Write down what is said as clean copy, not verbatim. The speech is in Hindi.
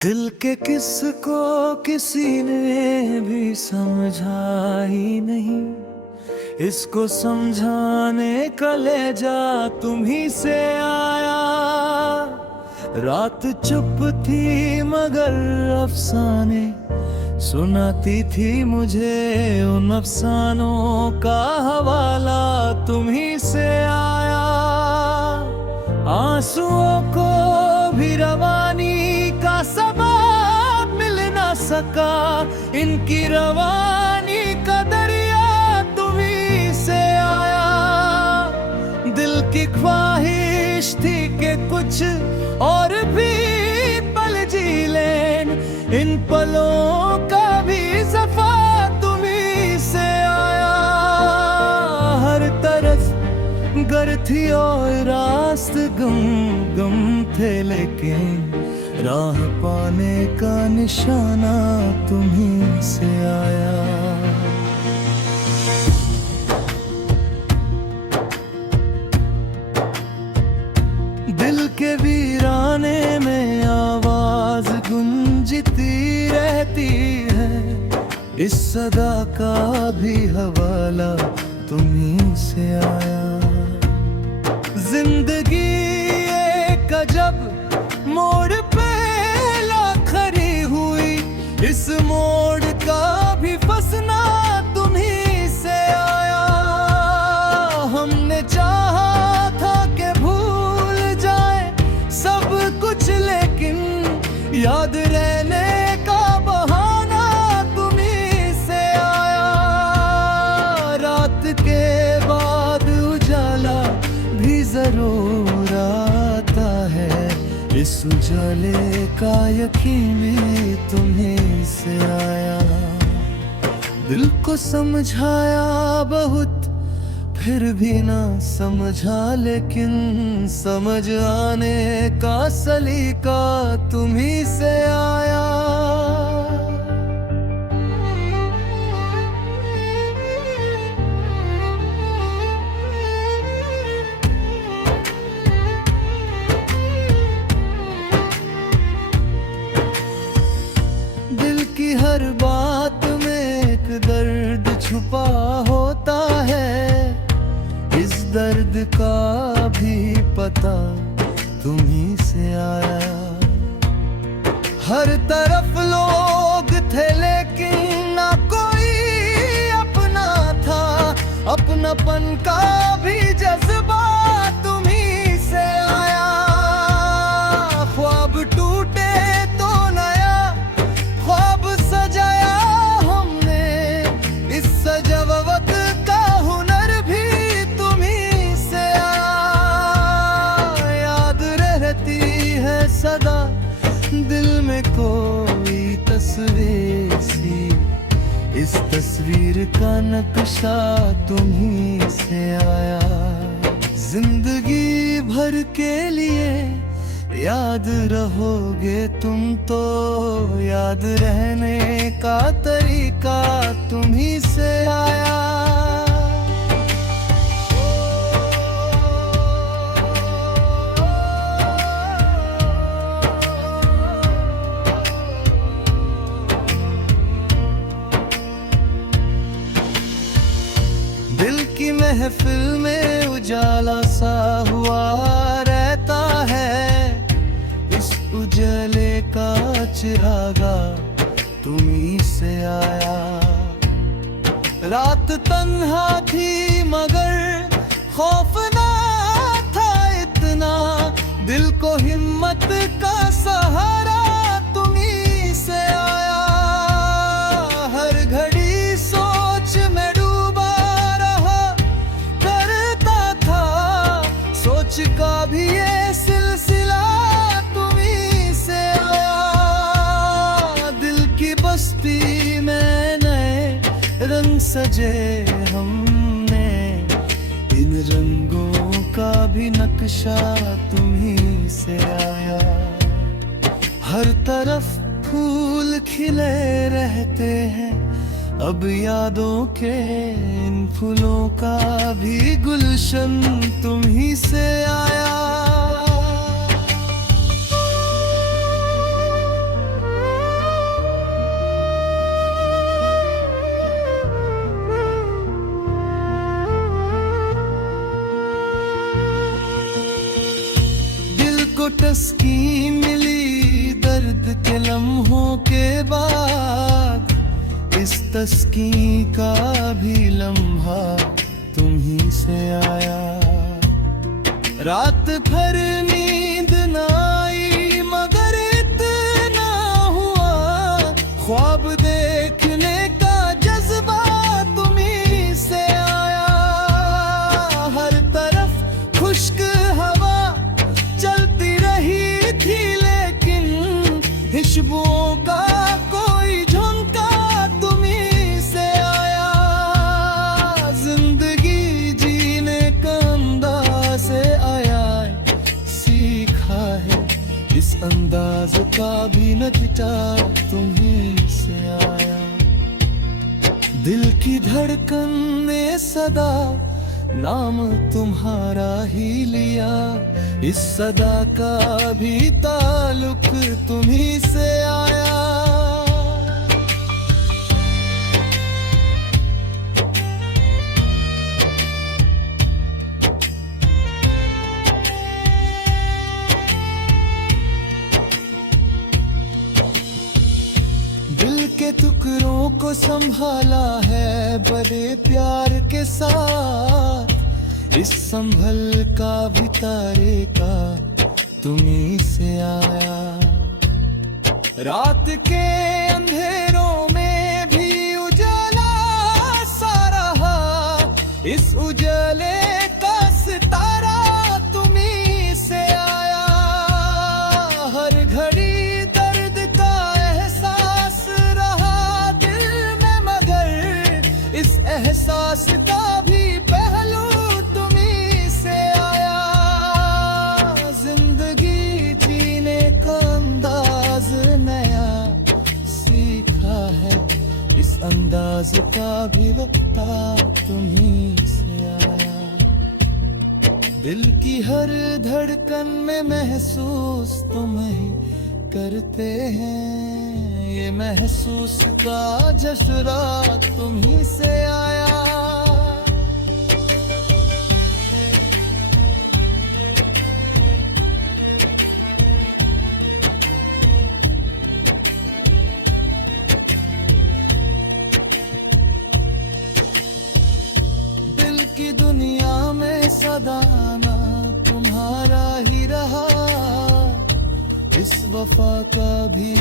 दिल के किसको किसी ने भी समझा ही नहीं, इसको समझाने का लेजा तुम्ही से आया। रात चुप थी मगर अफसाने सुनाती थी मुझे, उन अफसानों का हवाला तुम्ही से आया। आंसुओं को भी रवानी का सबब मिल ना सका, इनकी रवानी का दरिया तुम्ही से आया। दिल की ख्वाहिश थी कि कुछ और भी पल जी लें, इन पलों का भी सफा तुम्ही से आया। हर तरफ गर थी और रास्त गम गम थे, लेकिन राह पाने का निशाना तुम्ही से आया। दिल के वीराने में आवाज गूंजती रहती है, इस सदा का भी हवाला तुम्ही से आया। जिंदगी एक अजब मोड़ पे ला खड़ी हुई, इस मोड़ का भी फसना तुम्ही से आया। हमने चाहा था कि भूल जाए सब कुछ, लेकिन याद रहने का बहाना तुम्ही से आया। रात के बाद उजाला भी जरूर आता है, इस उजाले का यकीन भी तुम्ही से आया। दिल को समझाया बहुत फिर भी ना समझा, लेकिन समझ आने का सलीका तुम्ही से आया। की हर बात में एक दर्द छुपा होता है, इस दर्द का भी पता तुम्ही से आया। हर तरफ लोग थे लेकिन ना कोई अपना था, अपनापन का भी जज्बा तुम्ही से आया। ख्वाब टूटे तो नया ख्वाब सजाया हमने, इस सजावट का हुनर भी तुम्ही से आया। याद रहती है सदा दिल में कोई तस्वीर सी, इस तस्वीर का नक्शा तुम्ही से आया। जिंदगी भर के लिए याद रहोगे तुम तो, याद रहने का तरीका तुम्ही से आया। दिल की महफिल में उजाला सा हुआ रहता है, उजाले का चिरागा तुम्ही से आया। रात तन्हा थी मगर खौफ ना था इतना, दिल को हिम्मत का सहारा तुम्ही से आया। हर घड़ी सोच में डूबा रहा करता था, सोच का भी ये सिलसिला बस्ती में नए रंग सजे हमने, इन रंगों का भी नक्शा तुम्ही से आया। हर तरफ फूल खिले रहते हैं, अब यादों के इन फूलों का भी गुलशन तुम्ही से आया। तस्कीन मिली दर्द के लम्हों के बाद, इस तस्कीन का भी लम्हा तुम्ही से आया। रात भर नींद न आई मगर इतना हुआ, ख्वाब देखने का जज्बा तुम्ही से आया। हर तरफ खुश्क हवा चलती रही थी लेकिन खुशबुओं का कोई झोंका तुम्ही से आया। जिंदगी जीने का अंदाज से आया, सीखा है इस अंदाज का भी नतीजा तुम्ही से आया। दिल की धड़कन ने सदा नाम तुम्हारा ही लिया, इस सदा का भी ताल्लुक तुम्ही से आया। दिल के टुकड़ों को संभाला है बड़े प्यार के साथ, इस संभल का भी तारे का तुम्ही से आया। रात के अंधेरों में भी उजाला सा रहा, इस उजाले का सितारा तुम्ही से आया। हर घड़ी दर्द का एहसास रहा दिल में मगर इस एहसास का भी पहलू तुम्ही से आया। जिंदगी जीने का अंदाज नया सीखा है, इस अंदाज का भी वक्ता तुम्ही से आया। दिल की हर धड़कन में महसूस तुम्हें करते हैं, ये महसूस का जश्रा तुम्ही से आया। दिल की दुनिया में सदाना तुम्हारा ही रहा, इस वफा का भी